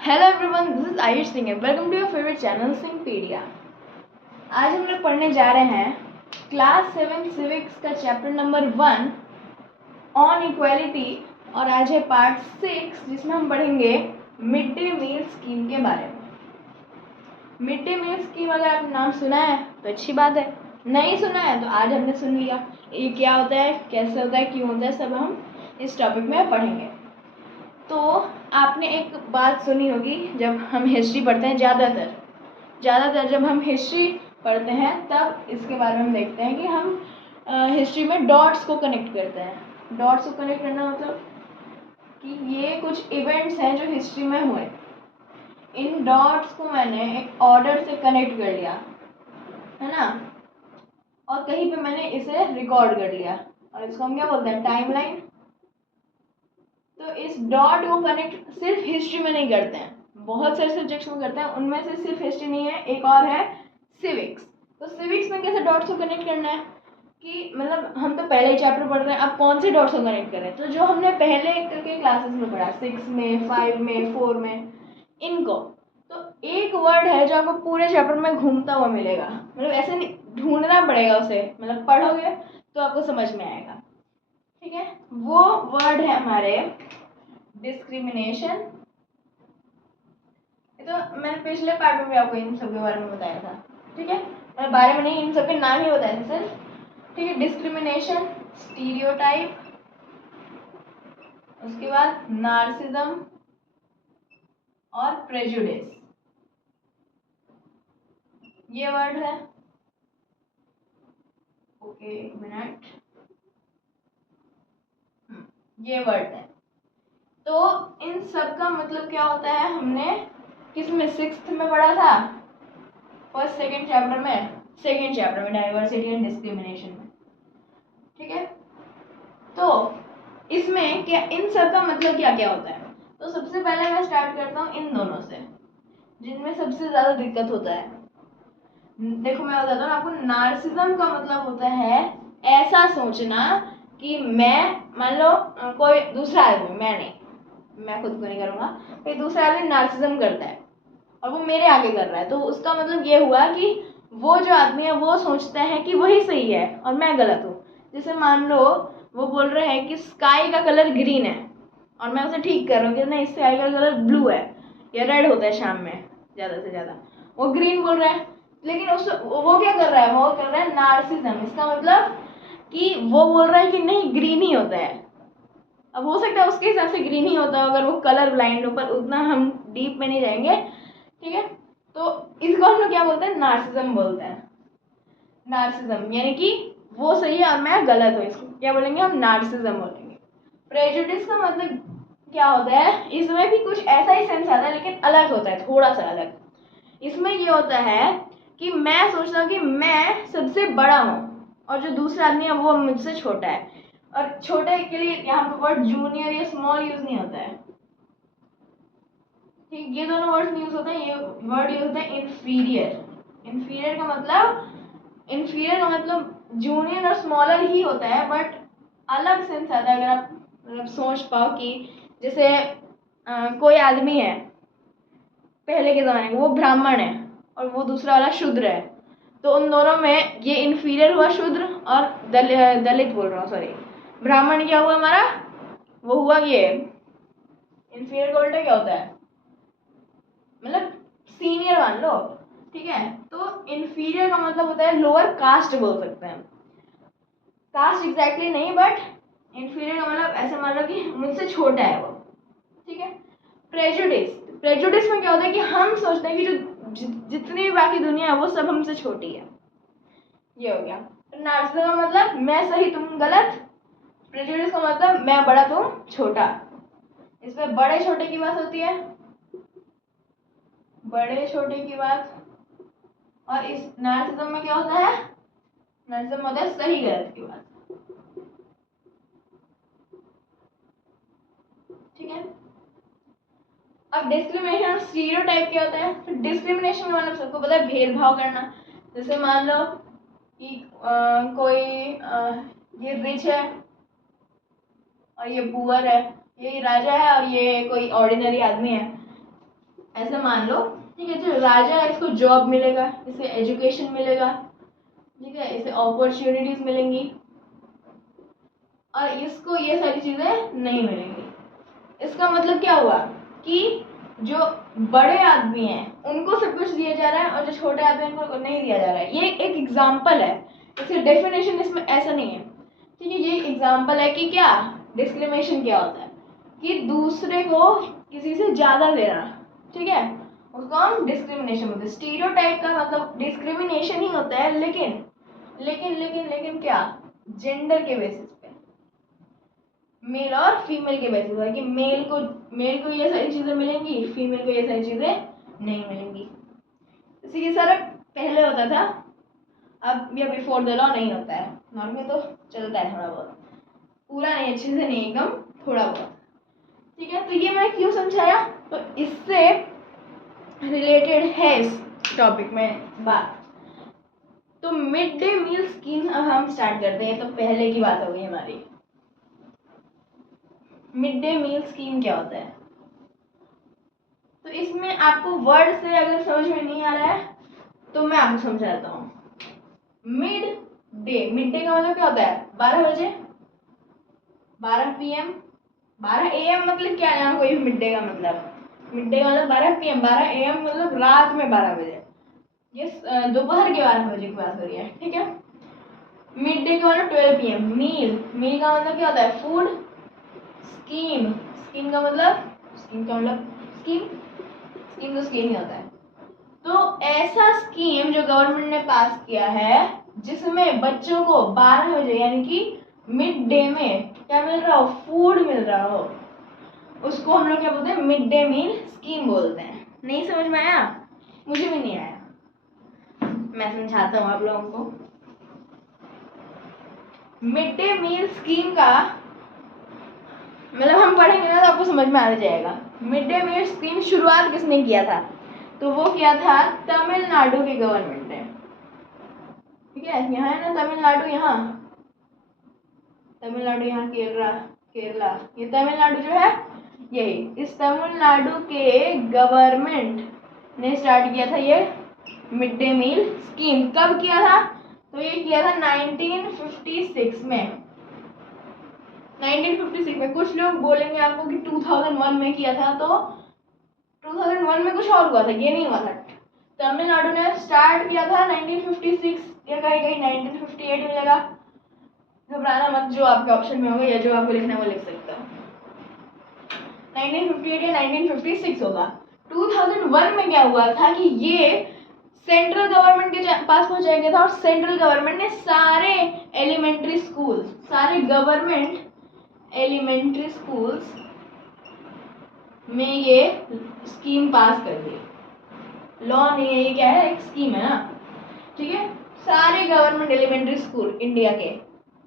Hello everyone, this is Ayush Singh. Welcome to your favourite channel Singhpedia. आज हम लोग पढ़ने जा रहे हैं क्लास 7 सिविक्स का चैप्टर नंबर 1 ऑन इक्वालिटी। और आज है पार्ट 6 जिसमें हम पढ़ेंगे मिड डे मील स्कीम के बारे में। मिड डे मील स्कीम अगर आपने नाम सुना है तो अच्छी बात है, नहीं सुना है तो आज हमने सुन लिया। ये क्या होता है, कैसे होता है, क्यों होता है, सब हम इस टॉपिक में पढ़ेंगे। तो आपने एक बात सुनी होगी, जब हम हिस्ट्री पढ़ते हैं ज़्यादातर जब हम हिस्ट्री पढ़ते हैं तब इसके बारे में हम देखते हैं कि हम हिस्ट्री में डॉट्स को कनेक्ट करते हैं। डॉट्स को कनेक्ट करना मतलब कि ये कुछ इवेंट्स हैं जो हिस्ट्री में हुए, इन डॉट्स को मैंने एक ऑर्डर से कनेक्ट कर लिया, है ना, और कहीं पे मैंने इसे रिकॉर्ड कर लिया और इसको हम क्या बोलते हैं, टाइमलाइन। तो इस डॉट को कनेक्ट सिर्फ हिस्ट्री में नहीं करते हैं, बहुत सारे सब्जेक्ट्स में करते हैं, उनमें से सिर्फ हिस्ट्री नहीं है, एक और है सिविक्स। तो सिविक्स में कैसे डॉट्स को कनेक्ट करना है कि मतलब हम तो पहले ही चैप्टर पढ़ रहे हैं, अब कौन से डॉट्स को कनेक्ट करें। तो जो हमने पहले के क्लासेस में पढ़ा, 6 में, 5 में, 4 में, इनको तो एक वर्ड है जो आपको पूरे चैप्टर में घूमता हुआ मिलेगा, मतलब ऐसे नहीं ढूंढना पड़ेगा उसे, मतलब पढ़ोगे तो आपको समझ में आएगा। ठीक है, वो वर्ड है हमारे डिस्क्रिमिनेशन। तो मैंने पिछले पार्ट में भी आपको इन सब के बारे में बताया था। ठीक है, मैं बारे में नहीं, इन सब के नाम ही बताए थे सिर्फ। ठीक है, डिस्क्रिमिनेशन, स्टीरियोटाइप, उसके बाद नार्सिज्म और प्रेजुडिस, ये वर्ड है। ओके, एक मिनट, ये वर्ड है। तो इन सब का मतलब क्या होता है, हमने किस में 6th में पढ़ा था, फर्स्ट सेकेंड चैप्टर में डाइवर्सिटी एंड डिस्क्रिमिनेशन में। ठीक है, तो इसमें क्या, इन सब का मतलब क्या क्या होता है। तो सबसे पहले मैं स्टार्ट करता हूँ इन दोनों से, जिनमें सबसे ज्यादा दिक्कत होता है। देखो मैं बताता हूँ आपको, नार्सिज्म का मतलब होता है ऐसा सोचना कि मैं, मान लो कोई दूसरा आदमी, मैं नहीं, मैं खुद को नहीं करूँगा, कोई दूसरा आदमी नार्सिज्म करता है और वो मेरे आगे कर रहा है, तो उसका मतलब ये हुआ कि वो जो आदमी है वो सोचता है कि वही सही है और मैं गलत हूँ। जैसे मान लो वो बोल रहे हैं कि स्काई का कलर ग्रीन है और मैं उसे ठीक कर रहा हूँ कि नहीं, स्काई का कलर ब्लू है या रेड होता है शाम में ज़्यादा से ज़्यादा, वो ग्रीन बोल रहा है, लेकिन उस वो क्या कर रहा है, वो कर रहा है नार्सिज्म। इसका मतलब कि वो बोल रहा है कि नहीं, ग्रीन ही होता है। अब हो सकता है उसके हिसाब से ग्रीन ही होता हो अगर वो कलर ब्लाइंड हो, पर उतना हम डीप में नहीं जाएंगे। ठीक है, तो इसको हम लोग क्या बोलते हैं, नार्सिज्म बोलते हैं। नार्सिज्म यानी कि वो सही है और मैं गलत हूँ, इसको क्या बोलेंगे हम, नार्सिज्म बोलेंगे। प्रेजुडिस का मतलब क्या होता है, इसमें भी कुछ ऐसा ही सेंस आता है लेकिन अलग होता है, थोड़ा सा अलग। इसमें ये होता है कि मैं सोचता हूँ कि मैं सबसे बड़ा हूँ और जो दूसरा आदमी है वो मुझसे छोटा है, और छोटे के लिए यहाँ पर वर्ड जूनियर या स्मॉल यूज नहीं होता है। ठीक, ये दोनों वर्ड्स यूज होते हैं, ये वर्ड यूज होता है इंफीरियर। इंफीरियर का मतलब जूनियर और स्मॉलर ही होता है, बट अलग सेंस आता है। अगर आप मतलब सोच पाओ कि जैसे कोई आदमी है पहले के ज़माने में, वो ब्राह्मण है और वो दूसरा वाला शूद्र है, तो उन दोनों में ये इन्फीरियर हुआ शूद्र, और दलित बोल रहा हूँ, सॉरी, ब्राह्मण क्या हुआ हमारा, वो हुआ ये इन्फीरियर का उल्टा क्या होता है, मतलब सीनियर मान लो। ठीक है, तो इन्फीरियर का मतलब होता है लोअर कास्ट बोल सकते हैं, कास्ट एग्जैक्टली नहीं, बट इन्फीरियर का मतलब ऐसे मान लो कि मुझसे छोटा है वो। ठीक है, प्रेजुडिस में क्या होता है कि हम सोचते हैं कि जो जितनी भी बाकी दुनिया है वो सब हमसे छोटी है, ये हो गया। नार्सिज्म का मतलब मैं सही तुम गलत, प्रेजुडिस का मतलब मैं बड़ा तुम छोटा। इसमें बड़े छोटे की बात होती है, बड़े छोटे की बात, और इस नार्सिज्म में क्या होता है, नार्सिज्म होता है सही गलत की बात। ठीक है, अब डिस्क्रिमिनेशन और स्टीरियोटाइप क्या होता है। तो डिस्क्रिमिनेशन का मतलब सबको पता है, भेदभाव करना। जैसे मान लो कि कोई ये रिच है और ये पुअर है, ये राजा है और ये कोई ऑर्डिनरी आदमी है, ऐसे मान लो, ठीक है। जो राजा है इसको जॉब मिलेगा, इसे एजुकेशन मिलेगा, ठीक है, इसे अपॉर्चुनिटीज मिलेंगी, और इसको ये सारी चीजें नहीं मिलेंगी। इसका मतलब क्या हुआ कि जो बड़े आदमी हैं उनको सब कुछ दिया जा रहा है और जो छोटे आदमी हैं उनको नहीं दिया जा रहा है। ये एक एग्जाम्पल है, इसकी डेफिनेशन इसमें ऐसा नहीं है, ठीक है। ये एग्जाम्पल है कि क्या डिस्क्रिमिनेशन क्या होता है, कि दूसरे को किसी से ज्यादा देना, ठीक है, उसको हम डिस्क्रिमिनेशन बोलते हैं। स्टीरियोटाइप का मतलब डिस्क्रिमिनेशन ही होता है, लेकिन लेकिन लेकिन लेकिन क्या, जेंडर के बेसिस पे, मेल और फीमेल के बेसिस पर, कि मेल को ये सारी चीजें मिलेंगी, फीमेल को ये सारी चीजें नहीं मिलेंगी। इसी के सारा पहले होता था, अब या बिफोर द लॉ नहीं होता है, नॉर्मली तो चलता है थोड़ा बहुत, पूरा नहीं, अच्छे से नहीं, एकदम थोड़ा बहुत, ठीक है। तो ये मैं क्यों समझाया, तो इससे रिलेटेड है इस टॉपिक में बात। तो मिड डे मील स्कीम अब हम स्टार्ट करते हैं। तो पहले की बात हो गई हमारी, मिड डे मील स्कीम क्या होता है। तो इसमें आपको वर्ड से अगर समझ में नहीं आ रहा है तो मैं आपको समझाता हूँ। मिड डे का मतलब क्या होता है, 12 बजे, 12 PM, 12 AM मतलब क्या है, कोई मिड डे का मतलब, मिड डे का मतलब 12 PM, 12 AM मतलब रात में 12 बजे, ये दोपहर के 12 बजे की बात हो रही है, ठीक है। मिड डे का मतलब 12 PM। मील का मतलब क्या होता है, फूड। स्कीम का मतलब स्कीम तो स्कीम ही होता है। तो ऐसा स्कीम जो गवर्नमेंट ने पास किया है जिसमें बच्चों को 12 बजे यानी कि मिड डे में क्या मिल रहा हो, फूड मिल रहा हो, उसको हम लोग क्या बोलते हैं, मिड डे मील स्कीम बोलते हैं। नहीं समझ में आया, मुझे भी नहीं आया, मैं समझाता हूँ आप लोगों को। मिड डे मील स्कीम का मतलब हम पढ़ेंगे ना तो आपको समझ में आ जाएगा। मिड डे मील स्कीम शुरुआत किसने किया था, तो वो किया था तमिलनाडु की गवर्नमेंट ने, ठीक है। यहाँ है ना तमिलनाडु, यहाँ केरला, ये तमिलनाडु जो है यही, इस तमिलनाडु के गवर्नमेंट ने स्टार्ट किया था ये मिड डे मील स्कीम। कब किया था, तो ये किया था 1956 में। 1956 में, कुछ लोग बोलेंगे आपको कि 2001 में किया था, तो 2001 में कुछ और हुआ था, ये नहीं हुआ था। तमिलनाडु ने स्टार्ट किया था 1956 या कहीं कहीं 1958 मिलेगा, घबराना मत, जो आपके ऑप्शन में होगा या जो आपको लिखना है वो लिख सकते हो। 1958 या 1956 होगा। 2001 में क्या हुआ था कि ये सेंट्रल गवर्नमेंट के पास पहुंचाया गया था, और सेंट्रल गवर्नमेंट ने सारे एलिमेंट्री स्कूल, सारे गवर्नमेंट एलिमेंट्री स्कूल्स में ये स्कीम पास कर दी। लॉ नहीं है ये, क्या है, एक स्कीम है ना, ठीक है। सारे गवर्नमेंट एलिमेंट्री स्कूल इंडिया के,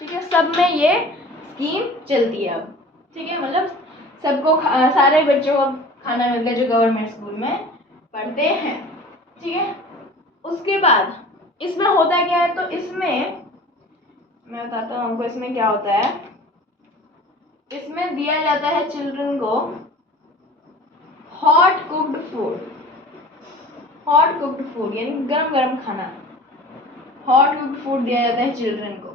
ठीक है, सब में ये स्कीम चलती है अब, ठीक है। मतलब सबको सारे बच्चों को खाना मिलता है जो गवर्नमेंट स्कूल में पढ़ते हैं, ठीक है। उसके बाद इसमें होता क्या है, तो इसमें मैं बताता हूँ आपको इसमें क्या होता है। इसमें दिया जाता है चिल्ड्रन को हॉट कुक्ड फूड यानी गरम गरम खाना, हॉट कुक्ड फूड दिया जाता है चिल्ड्रन को।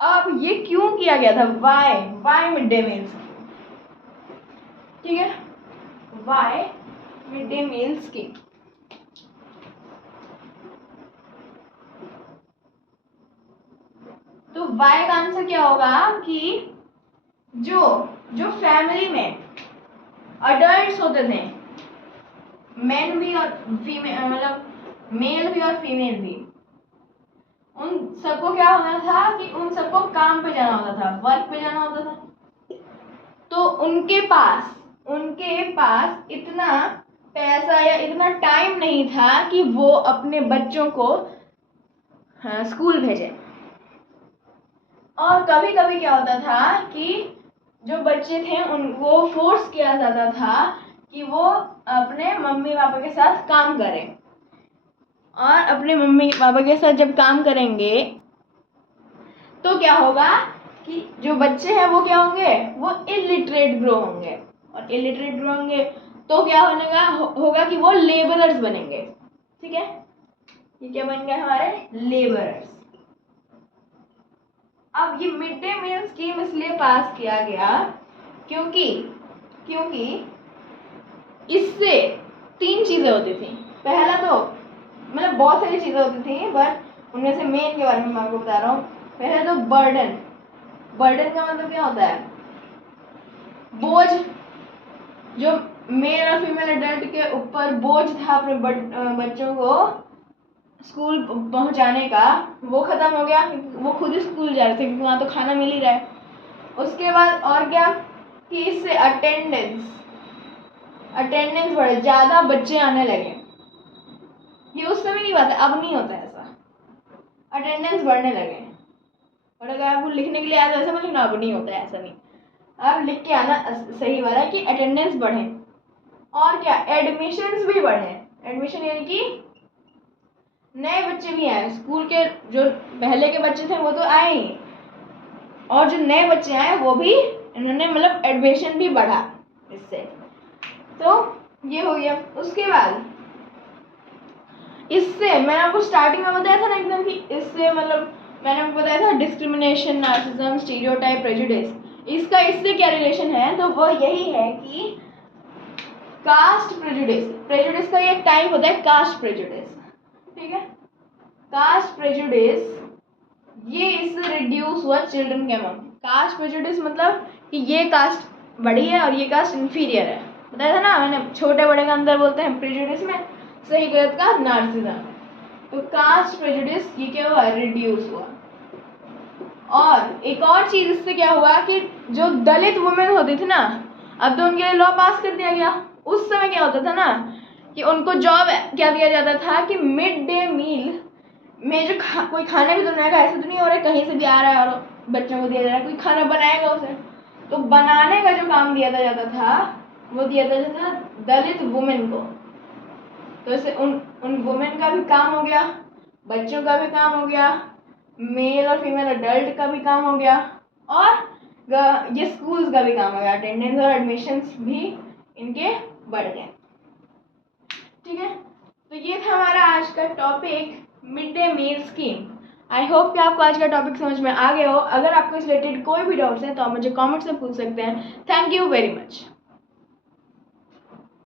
अब ये क्यों किया गया था, वाई मिड डे मील, ठीक है, why mid day meal scheme. तो वाई का आंसर क्या होगा कि जो फैमिली में अडल्ट्स होते थे, मेन भी और फीमेल, मतलब मेल भी और फीमेल भी, उन सबको क्या होना था कि उन सबको काम पे जाना होता था, वर्क पे जाना होता था। तो उनके पास इतना पैसा या इतना टाइम नहीं था कि वो अपने बच्चों को स्कूल भेजें। और कभी कभी क्या होता था कि जो बच्चे थे उनको फोर्स किया जाता था कि वो अपने मम्मी पापा के साथ काम करें, और अपने मम्मी पापा के साथ जब काम करेंगे तो क्या होगा कि जो बच्चे हैं वो क्या होंगे, वो इलिटरेट ग्रो होंगे, और इलिटरेट ग्रो होंगे तो क्या होगा कि वो लेबरर्स बनेंगे। ठीक है, ये क्या बन गए हमारे लेबरर्स। अब ये मिड डे मील स्कीम इसलिए पास किया गया क्योंकि इससे 3 चीजें होती थी। पहला तो मतलब बहुत सारी चीजें होती थी, बट उनमें से मेन के बारे में मैं आपको बता रहा हूँ। पहले तो बर्डन का मतलब क्या होता है, बोझ। जो मेल और फीमेल एडल्ट के ऊपर बोझ था अपने बच्चों को स्कूल पहुंचाने का, वो खत्म हो गया। वो खुद ही स्कूल जा रहे थे क्योंकि वहाँ तो खाना मिल ही रहा है। उसके बाद और क्या कि इससे अटेंडेंस बढ़े, ज़्यादा बच्चे आने लगे। ये उस समय नहीं बात है, अब नहीं होता ऐसा। अटेंडेंस बढ़ने लगे, और अगर आपको लिखने के लिए आया तो ऐसा मतलब अब नहीं होता है, ऐसा नहीं। आप लिख के आना सही वाला है कि अटेंडेंस बढ़े। और क्या, एडमिशन्स भी बढ़े। एडमिशन यानी कि नए बच्चे भी आए, स्कूल के जो पहले के बच्चे थे वो तो आए ही, और जो नए बच्चे आए वो भी इन्होंने मतलब एडमिशन भी बढ़ा इससे। तो ये हो गया। उसके बाद इससे मैंने आपको स्टार्टिंग में बताया था ना एकदम कि इससे मतलब मैंने आपको बताया था डिस्क्रिमिनेशन, नार्सिज्म, स्टीरियोटाइप, प्रेजुडिस, इसका इससे क्या रिलेशन है, तो वो यही है कि कास्ट प्रेजुडिस का एक टाइप होता है कास्ट प्रेजुडिस। ठीक है, कास्ट प्रेजुडिस ये इससे रिड्यूस हुआ चिल्ड्रन के अमाउंट। कास्ट प्रेजुडिस मतलब कि ये कास्ट बड़ी है और ये कास्ट इंफीरियर है, बताया था ना मैंने, छोटे बड़े का अंदर बोलते हैं प्रेजुडिस में, सही गलत का नार्सिज्म। तो कास्ट प्रेजुडिस ये क्या हुआ, रिड्यूस हुआ। और एक और चीज इससे क्या हुआ कि जो दलित वुमेन होती थी ना, अब तो उनके लिए लॉ पास कर दिया गया। उस समय क्या होता था ना कि उनको जॉब क्या दिया जाता था कि मिड डे मील में जो कोई खाना भी तो बनाएगा, ऐसा तो नहीं हो रहा है कहीं से भी आ रहा है और बच्चों को दिया जा रहा है, कोई खाना बनाएगा उसे, तो बनाने का जो काम दिया जाता था वो दिया जाता था दलित वुमेन को। तो इससे उन वुमेन का भी काम हो गया, बच्चों का भी काम हो गया, मेल और फीमेल अडल्ट का भी काम हो गया, और ये स्कूल्स का भी काम हो गया। अटेंडेंस और एडमिशन्स भी इनके बढ़ गए। ठीक है, तो ये था हमारा आज का topic mid day meal scheme. I hope कि आपको आज का टॉपिक समझ में आ गया हो। अगर आपको इस रिलेटेड कोई भी डाउट्स है तो आप मुझे कमेंट्स में पूछ सकते हैं। Thank you very much.